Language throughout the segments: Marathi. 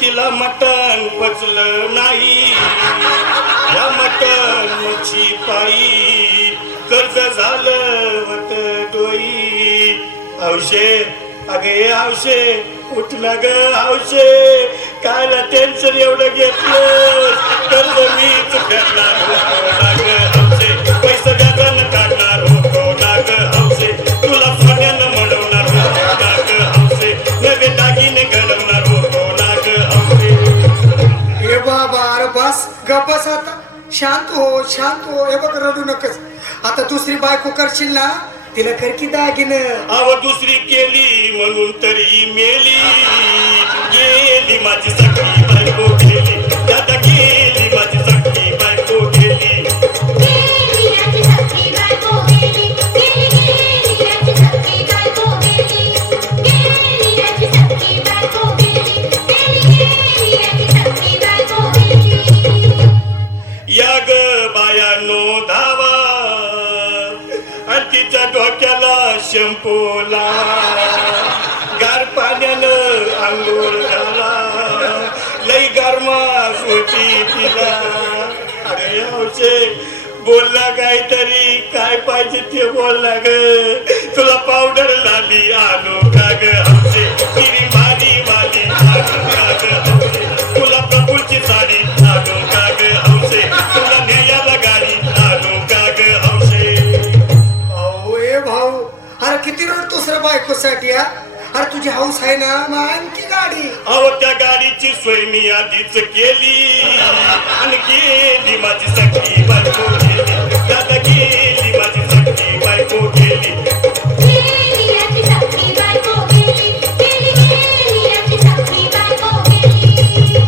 तिला मटण पचलं नाही, या मटणची पायी कर्ज झालं वट डोई. हौशे अगे हौशे उठ ना ग हौशे, कायला टेन्शन एवढं घेतलं, कर्ज मीच फेडणार होतो ना ग हौशे, पैसे व्याजानं काढणार होतो ना ग हौशे, तुला सोन्यानं म्हणवणार होतो ना ग हौशे, नवे दागिने घडवणार होतो ना ग हौशे. हे बाबा अरे बस गप बस आता, शांत हो हे बघ रडू नकस. आता दुसरी बायको करशील ना तिला कर की दागिनं. अव दुसरी केली म्हणून तरी मेली, गेली माझी सखी बायको गेली, दादा गेली माझी सखी बायको गेली. गेली याची सखी बायको गेली, गेली गेली याची सखी बायको गेली, गेली याची सखी बायको गेली, गेली गेली याची सखी बायको गेली. या ग बायानो धावा, आणि तिच्या डोक्याला शंपोला, गार पाण्यानं आंघोळ घाला, लई गरमास होती तिला. अरे हौशे बोलला काहीतरी, काय पाहिजे ते बोलला ग, तुला पावडर लाली आणू का ग हौशे, तिरी मारी वाली आणू का ग हौशे, तुला कपूरची साडी आणू का ग हौशे, तुला नेयाला गाडी आणू का ग हौशे. भाऊ अरे किती रडतोस रे बायकोसाठी? अरे तुझी हौस आहे ना मग आणखी गाडी. अहो त्या गाडीची सोय मी आधीच केली, आणि गेली माझी सखी बायको गेली, दादा गेली माझी सखी बायको गेली. गेली याची सखी बायको गेली, गेली गेली याची सखी बायको गेली.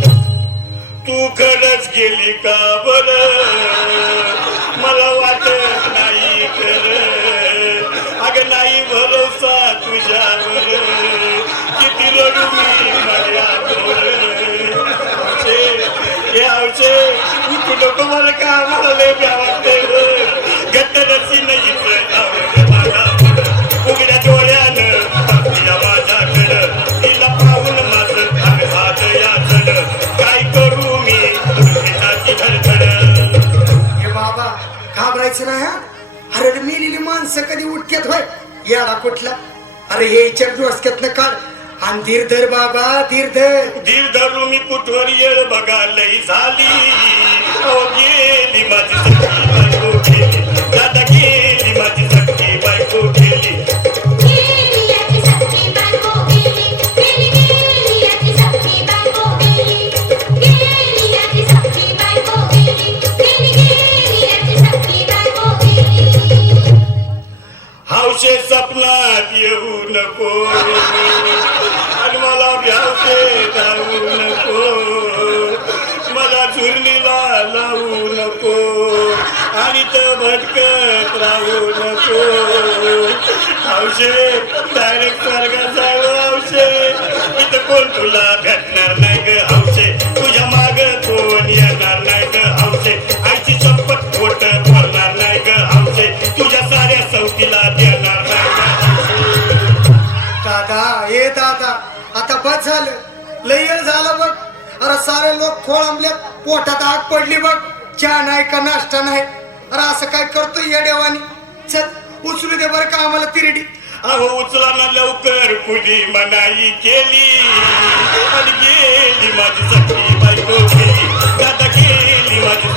तू खरंच गेली का बरं, मला वाटत नाही खरं, अगं नाही भरोसा तुझ्यावर, किती रडू मी माझ्यावर. हे हौशे तू नको मला का, मला लय भ्या वाटते गट्टरची नाही माझा उघड्या डोळ्यानं पाहिला माझ्याकडं, तिला पाहून माझं हात याचड, काय करू मी तुझी धडधड. हे बाबा घाबरायचं नाही हा. अरे मेलेली माणसं कधी उठक्यात होय याडा कुठला. अरे हे डोसक्यात न काढ आणि धीर धर बाबा धीर धर. धीर धरू मी कुठवर येळ बघा लई झाली, अहो गेली माझी सखी बायको गेली, दादा गेली माझी सखी बायको गेली. गेली याची सखी बायको गेली, गेली गेली याची सखी बायको गेली, गेली याची सखी बायको गेली, गेली गेली याची सखी बायको गेली. हौशे सपनात येऊ नको, आणि मला भ्यावते जाऊ नको, मला झुरणीला लावू नको, आणि तर भटकत राहू नको. हौशे डायरेक्ट स्वर्गात जाऊ हौशे, इथं कोण तुला भेटणार नाही ग हौशे, तुझ्या माग कोण येणार नाही ग हौशे, आईची शपथ खोट बोलणार नाही ग हौशे, तुझ्या साऱ्या सवतीला देणार नाही ग हौशे. दादा ए दादा आता बस झालं, लय वेळ झालं बघ. अरे सारे लोक खोळंबले, पोटात आग पडली बघ, चहा नाही का नाश्ता नाही. अरे असं काय करतोय या देवानी. चल उचलू दे बरं का आम्हाला तिरडी. अहो उचला ना लवकर, कुणी मनाई केली, आणि गेली माझी सखी बायको गेली, दादा गेली माझी